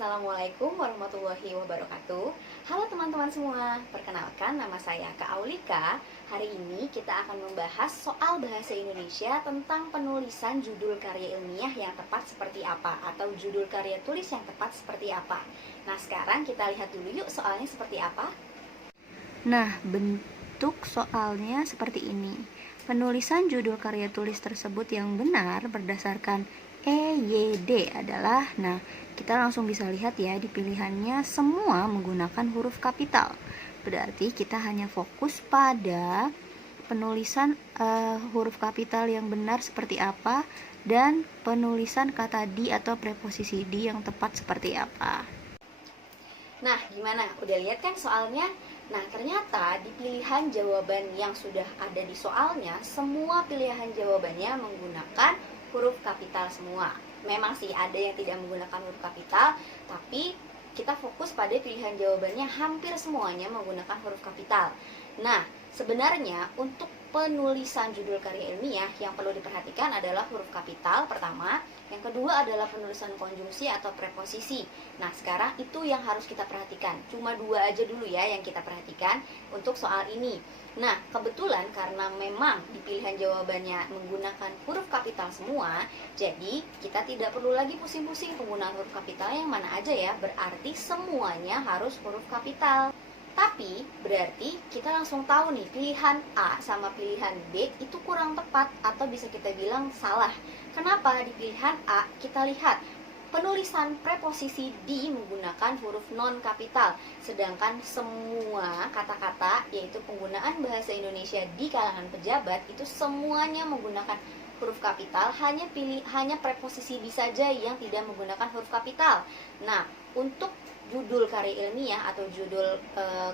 Assalamualaikum warahmatullahi wabarakatuh. Halo teman-teman semua, perkenalkan nama saya Kak Aulika. Hari ini kita akan membahas soal bahasa Indonesia tentang penulisan judul karya ilmiah yang tepat seperti apa, atau judul karya tulis yang tepat seperti apa. Nah, sekarang kita lihat dulu yuk soalnya seperti apa. Nah, bentuk soalnya seperti ini. Penulisan judul karya tulis tersebut yang benar berdasarkan EYD adalah, kita langsung bisa lihat ya di pilihannya semua menggunakan huruf kapital. Berarti kita hanya fokus pada penulisan huruf kapital yang benar seperti apa dan penulisan kata di atau preposisi di yang tepat seperti apa. Nah, gimana? Udah lihat kan soalnya? Nah, ternyata di pilihan jawaban yang sudah ada di soalnya, semua pilihan jawabannya menggunakan huruf kapital semua. Memang sih ada yang tidak menggunakan huruf kapital, tapi kita fokus pada pilihan jawabannya hampir semuanya menggunakan huruf kapital. Nah, sebenarnya untuk penulisan judul karya ilmiah yang perlu diperhatikan adalah huruf kapital pertama, yang kedua adalah penulisan konjungsi atau preposisi. Nah, sekarang itu yang harus kita perhatikan. Cuma dua aja dulu ya yang kita perhatikan untuk soal ini. Nah, kebetulan karena memang di pilihan jawabannya menggunakan huruf kapital semua, jadi kita tidak perlu lagi pusing-pusing penggunaan huruf kapital yang mana aja ya, berarti semuanya harus huruf kapital. Tapi berarti kita langsung tahu nih pilihan A sama pilihan B itu kurang tepat atau bisa kita bilang salah. Kenapa? Di pilihan A kita lihat penulisan preposisi di menggunakan huruf non kapital, sedangkan semua kata-kata yaitu penggunaan bahasa Indonesia di kalangan pejabat itu semuanya menggunakan huruf kapital, hanya preposisi di saja yang tidak menggunakan huruf kapital. Nah, untuk judul karya ilmiah atau judul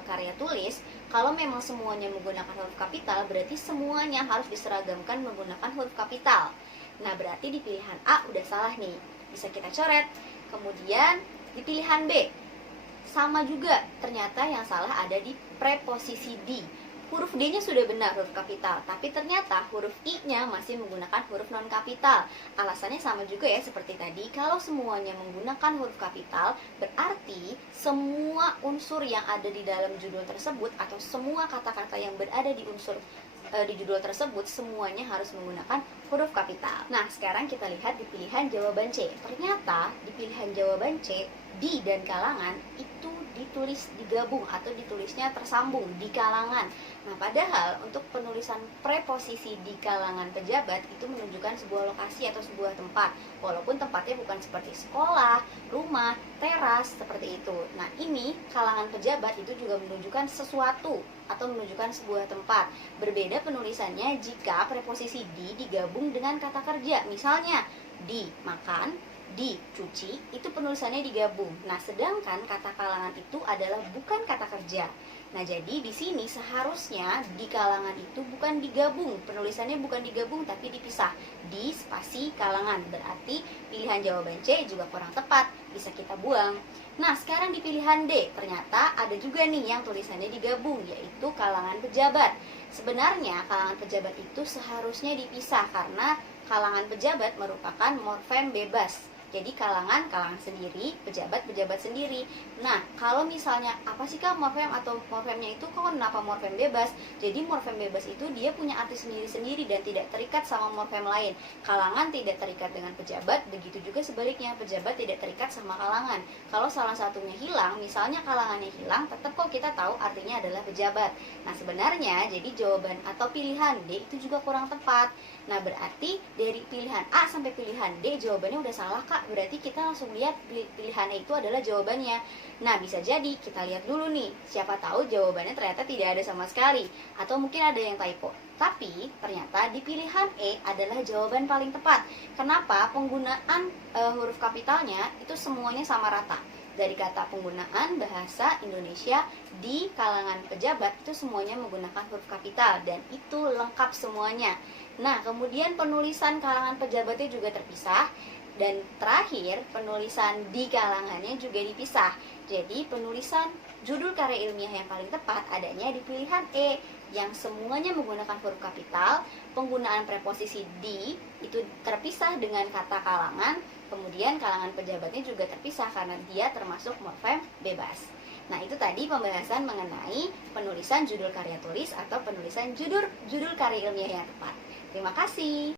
karya tulis, kalau memang semuanya menggunakan huruf kapital, berarti semuanya harus diseragamkan menggunakan huruf kapital. Nah, berarti di pilihan A udah salah nih, bisa kita coret. Kemudian di pilihan B sama juga, ternyata yang salah ada di preposisi di. Huruf D-nya sudah benar huruf kapital, tapi ternyata huruf I-nya masih menggunakan huruf non kapital. Alasannya sama juga ya seperti tadi, kalau semuanya menggunakan huruf kapital, berarti semua unsur yang ada di dalam judul tersebut atau semua kata-kata yang berada di judul tersebut semuanya harus menggunakan huruf kapital. Nah, sekarang kita lihat di pilihan jawaban C. Ternyata di pilihan jawaban C, di dan kalangan itu ditulis digabung atau ditulisnya tersambung di kalangan. Nah, padahal untuk penulisan preposisi di kalangan pejabat itu menunjukkan sebuah lokasi atau sebuah tempat, walaupun tempatnya bukan seperti sekolah, rumah, teras, seperti itu. Nah, ini kalangan pejabat itu juga menunjukkan sesuatu atau menunjukkan sebuah tempat. Berbeda penulisannya jika preposisi di digabung dengan kata kerja. Misalnya, di makan, di cuci, itu penulisannya digabung. Nah, sedangkan kata kalangan itu adalah bukan kata kerja. Nah, jadi di sini seharusnya di kalangan itu bukan digabung, penulisannya bukan digabung tapi dipisah, di spasi kalangan. Berarti pilihan jawaban C juga kurang tepat, bisa kita buang. Nah, sekarang di pilihan D, ternyata ada juga nih yang tulisannya digabung, yaitu kalangan pejabat. Sebenarnya kalangan pejabat itu seharusnya dipisah karena kalangan pejabat merupakan morfem bebas. Jadi kalangan sendiri, pejabat sendiri. Nah, kalau misalnya apa sih Kak morfem atau morfemnya itu kok kenapa morfem bebas? Jadi morfem bebas itu dia punya arti sendiri-sendiri dan tidak terikat sama morfem lain. Kalangan tidak terikat dengan pejabat, begitu juga sebaliknya, pejabat tidak terikat sama kalangan. Kalau salah satunya hilang, misalnya kalangannya hilang, tetap kok kita tahu artinya adalah pejabat. Nah, sebenarnya jadi jawaban atau pilihan D itu juga kurang tepat. Nah, berarti dari pilihan A sampai pilihan D jawabannya udah salah Kak. Berarti kita langsung lihat pilihannya itu adalah jawabannya. Nah, bisa jadi kita lihat dulu nih, siapa tahu jawabannya ternyata tidak ada sama sekali, atau mungkin ada yang typo. Tapi ternyata di pilihan E adalah jawaban paling tepat. Kenapa? Penggunaan huruf kapitalnya itu semuanya sama rata. Dari kata penggunaan bahasa Indonesia di kalangan pejabat itu semuanya menggunakan huruf kapital dan itu lengkap semuanya. Nah, kemudian penulisan kalangan pejabatnya juga terpisah. Dan terakhir, penulisan di kalangannya juga dipisah. Jadi penulisan judul karya ilmiah yang paling tepat adanya di pilihan E, yang semuanya menggunakan huruf kapital. Penggunaan preposisi di itu terpisah dengan kata kalangan. Kemudian kalangan pejabatnya juga terpisah karena dia termasuk morfem bebas. Nah, itu tadi pembahasan mengenai penulisan judul karya tulis atau penulisan judul karya ilmiah yang tepat. Terima kasih.